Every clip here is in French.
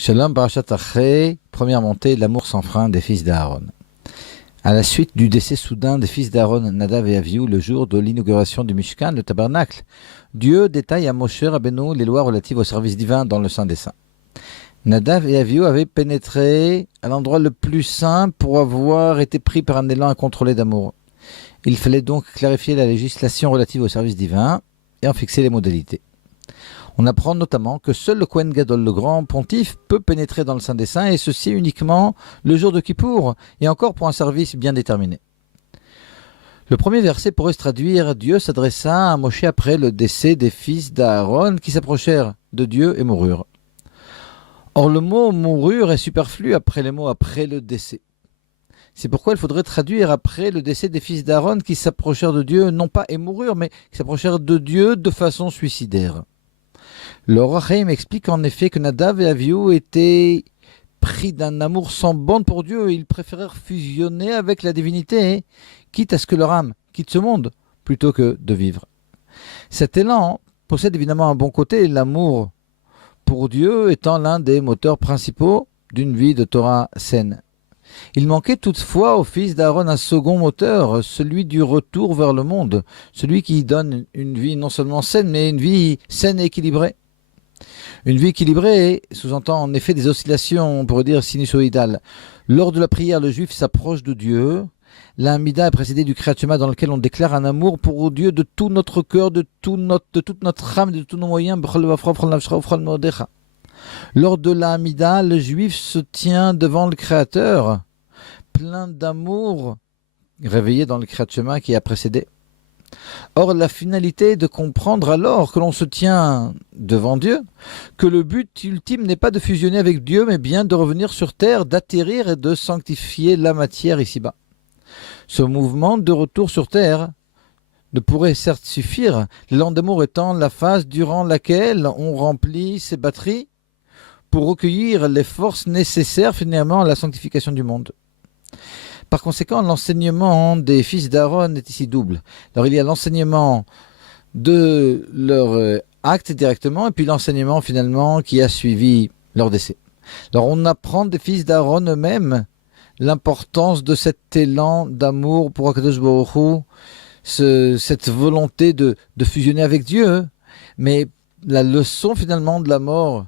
Shalom Parashat Achrei, première montée, l'amour sans frein des fils d'Aaron. À la suite du décès soudain des fils d'Aaron, Nadav et Avihu, le jour de l'inauguration du Mishkan, le tabernacle, Dieu détaille à Moshe Rabbeinu les lois relatives au service divin dans le Saint des Saints. Nadav et Avihu avaient pénétré à l'endroit le plus saint pour avoir été pris par un élan incontrôlé d'amour. Il fallait donc clarifier la législation relative au service divin et en fixer les modalités. On apprend notamment que seul le Kohen Gadol, le grand pontife, peut pénétrer dans le Saint des Saints, et ceci uniquement le jour de Kippour, et encore pour un service bien déterminé. Le premier verset pourrait se traduire « Dieu s'adressa à Moshe après le décès des fils d'Aaron qui s'approchèrent de Dieu et moururent ». Or le mot « moururent » est superflu après les mots « après le décès ». C'est pourquoi il faudrait traduire après le décès des fils d'Aaron qui s'approchèrent de Dieu, non pas « et moururent », mais qui s'approchèrent de Dieu de façon suicidaire. Le Or HaChaim explique en effet que Nadav et Avihu étaient pris d'un amour sans borne pour Dieu et ils préférèrent fusionner avec la divinité, quitte à ce que leur âme quitte ce monde, plutôt que de vivre. Cet élan possède évidemment un bon côté, l'amour pour Dieu étant l'un des moteurs principaux d'une vie de Torah saine. Il manquait toutefois aux fils d'Aaron un second moteur, celui du retour vers le monde, celui qui donne une vie non seulement saine, mais une vie saine et équilibrée. Une vie équilibrée sous-entend en effet des oscillations, on pourrait dire sinusoïdales. Lors de la prière, le juif s'approche de Dieu. L'Amida est précédée du Kriyat Shema dans lequel on déclare un amour pour Dieu de tout notre cœur, de toute notre âme, de tous nos moyens. Lors de l'Amida, le juif se tient devant le Créateur, plein d'amour, réveillé dans le Kriyat Shema qui a précédé. Or, la finalité est de comprendre alors que l'on se tient devant Dieu, que le but ultime n'est pas de fusionner avec Dieu, mais bien de revenir sur terre, d'atterrir et de sanctifier la matière ici-bas. Ce mouvement de retour sur terre ne pourrait certes suffire, l'élan d'amour étant la phase durant laquelle on remplit ses batteries pour recueillir les forces nécessaires finalement à la sanctification du monde. Par conséquent, l'enseignement des fils d'Aaron est ici double. Alors il y a l'enseignement de leur acte directement et puis l'enseignement finalement qui a suivi leur décès. Alors on apprend des fils d'Aaron eux-mêmes l'importance de cet élan d'amour pour Akadosh Baruch Hu, cette volonté de fusionner avec Dieu, mais la leçon finalement de la mort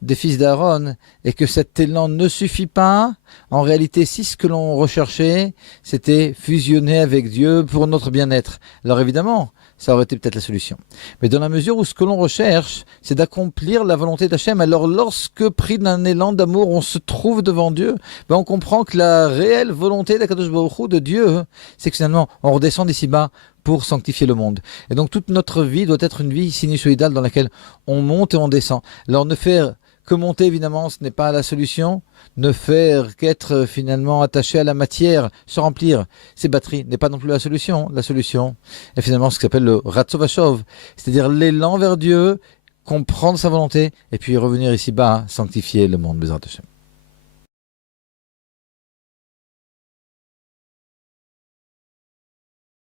des fils d'Aaron et que cet élan ne suffit pas. En réalité, si ce que l'on recherchait, c'était fusionner avec Dieu pour notre bien-être, alors évidemment, ça aurait été peut-être la solution. Mais dans la mesure où ce que l'on recherche, c'est d'accomplir la volonté d'Hachem, alors lorsque, pris d'un élan d'amour, on se trouve devant Dieu, on comprend que la réelle volonté d'Akadosh Baruch Hu, de Dieu, c'est que finalement, on redescend d'ici-bas pour sanctifier le monde. Et donc toute notre vie doit être une vie sinusoïdale dans laquelle on monte et on descend. Alors ne faire que monter, évidemment, ce n'est pas la solution. Ne faire qu'être finalement attaché à la matière, se remplir ses batteries, n'est pas non plus la solution. La solution est finalement ce qui s'appelle le Ratzo Vashov, c'est-à-dire l'élan vers Dieu, comprendre sa volonté, et puis revenir ici-bas, sanctifier le monde. Bezrat Hashem.